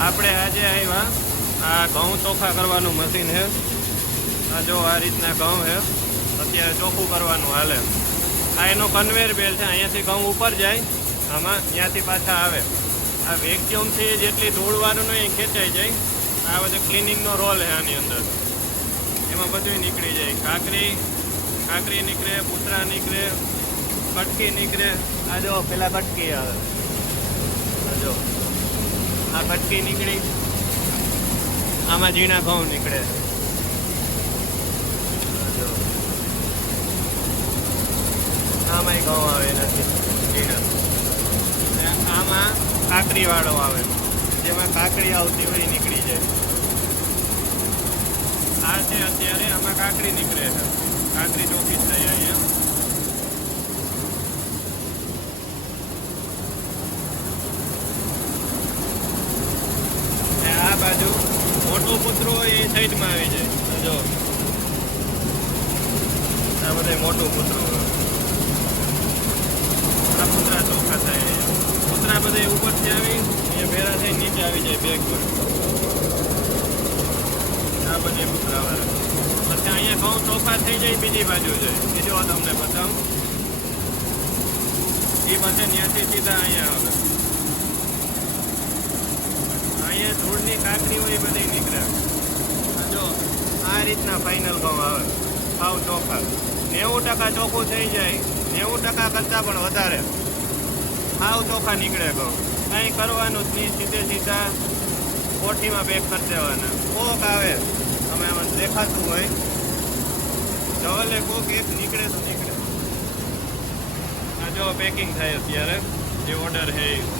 આપણે આજે આવ્યા આ ઘઉં ચોખા કરવાનું મશીન છે. આ જો આ રીતના ઘઉં છે. અત્યારે ચોખ્ખું કરવાનું હાલે. આ એનો કન્વેર બેલ્ટ છે. અહીંયાથી ઘઉં ઉપર જાય. આમાં ત્યાંથી પાછા આવે. આ વેક્યુમથી જેટલી ધૂળવાનું નહીં ખેંચાઈ જાય. આ બધું ક્લિનિંગનો રોલ છે આની અંદર. એમાં બધું નીકળી જાય. કાંકરી કાંકરી નીકળે પૂતરા નીકળે, કટકી નીકળે. આ જો પેલા કટકી આવે. જો. આ ફટકી નીકળી. આમાં ઝીણા ઘઉં નીકળે. આમાંય ઘઉં આવે નથી, ઝીણા. આમાં કાકડીવાળો આવે. જેમાં કાકડી આવતી હોય નીકળી જાય. આ છે અત્યારે આમાં કાકડી નીકળે છે. કાકડી જ થાય અહીંયા ને આ બાજુ મોટો એ સાઈડમાં આવી જાય. જો. આ બધા મોટું પુત્રો આ કુતરા ચોખ્ખા થાય. કુતરા બધા ઉપરથી આવી, અહીંયા ભેરા થઈ નીચે આવી જાય બેગ પર. આ બધે પુતરા વાળા. પછી અહીંયા ઘઉં ચોખ્ખા થઈ જાય, બીજી બાજુ જાય. બીજો તમને બતાવું. એ પછી ત્યાંથી સીધા અહીંયા આવે અહીંયા ધૂળની કાંકરી હોય એ બધી નીકળે. જો, આ રીતના ફાઇનલ ઘઉં આવે. સાવ ચોખા. નેવું ટકા ચોખ્ખું થઈ જાય. નેવું ટકા કરતાં પણ વધારે. સાવ ચોખા નીકળે ઘઉં કાંઈ કરવાનું જ નહીં, સીધે સીધા કોઠીમાં પેક કરી દેવાના. કોક આવે. તમે આમાં દેખાતું હોય. ડબલે કોક એક નીકળે તો નીકળે. આ જો પેકિંગ થાય અત્યારે. જે ઓર્ડર છે.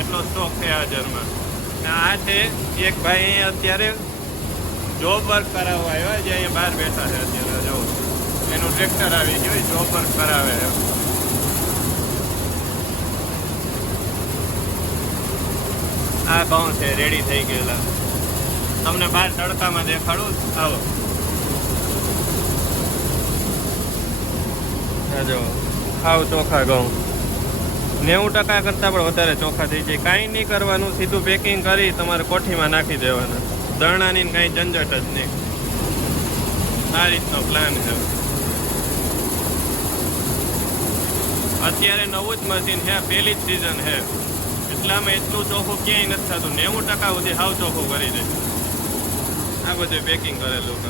એટલો સ્ટોક છે હાજરમાં. ને, આ છે. એક ભાઈ અહીંયા અત્યારે જોબ વર્ક કરાવવા આવ્યો. જે અહીંયા બહાર બેઠા છે અત્યારે જો એનું ટ્રેક્ટર આવી ગયું જોબ વર્ક કરાવે આ ઘઉં છે રેડી થઈ ગયેલા. તમને બહાર તડકામાં દેખાડું. આવો. જો, આવ ચોખા ઘઉં. નેવું ટકા કરતાં પણ વધારે ચોખા થઈ જાય. કાંઈ નહીં કરવાનું, સીધું પેકિંગ કરી તમારે કોઠીમાં નાખી દેવાના. દરણાની કાંઈ ઝંઝટ જ નહીં. આ રીતનો પ્લાન છે. અત્યારે નવું જ મશીન છે, પહેલી જ સિઝન છે. એટલામાં એટલું ચોખ્ખું ક્યાંય નથી થતું. નેવું ટકા સુધી હાવ ચોખ્ખું કરી દે. આ બધું પેકિંગ કરેલું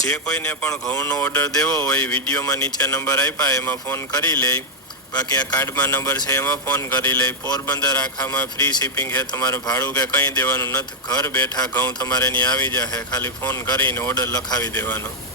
જે કોઈને પણ ઘઉંનો ઓર્ડર દેવો હોય, વિડીયોમાં નીચે નંબર આપ્યા, એમાં ફોન કરી લે. બાકી આ કાર્ડમાં નંબર છે, એમાં ફોન કરી લઈ પોરબંદર આખામાં ફ્રી શિપિંગ છે. તમારું ભાડું કે કંઈ દેવાનું નથી. ઘર બેઠા ઘઉં તમારે એની આવી જશે ખાલી ફોન કરીને ઓર્ડર લખાવી દેવાનો.